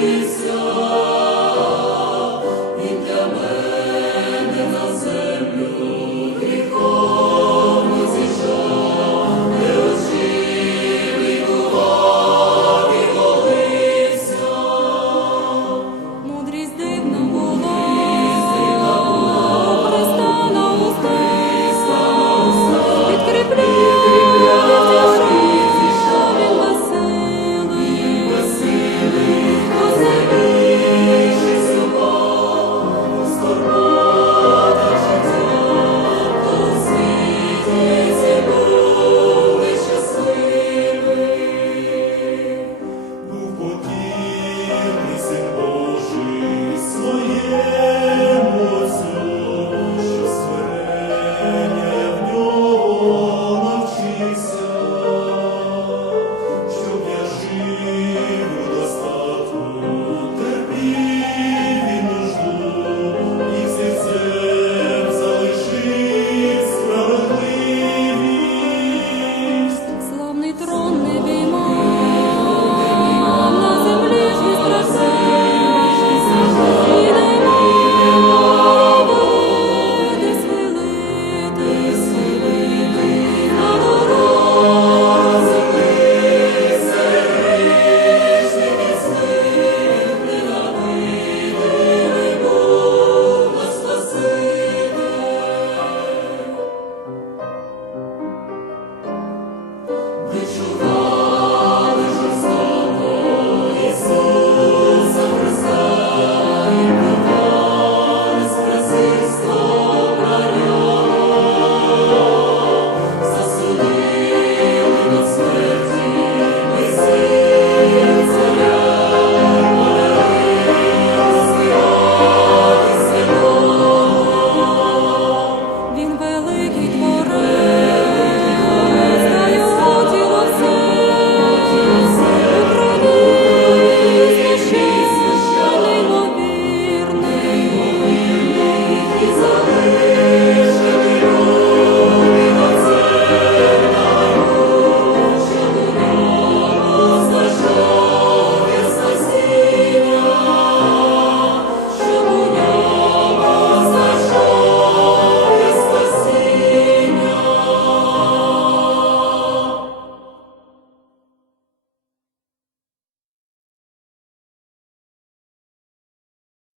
Jesus.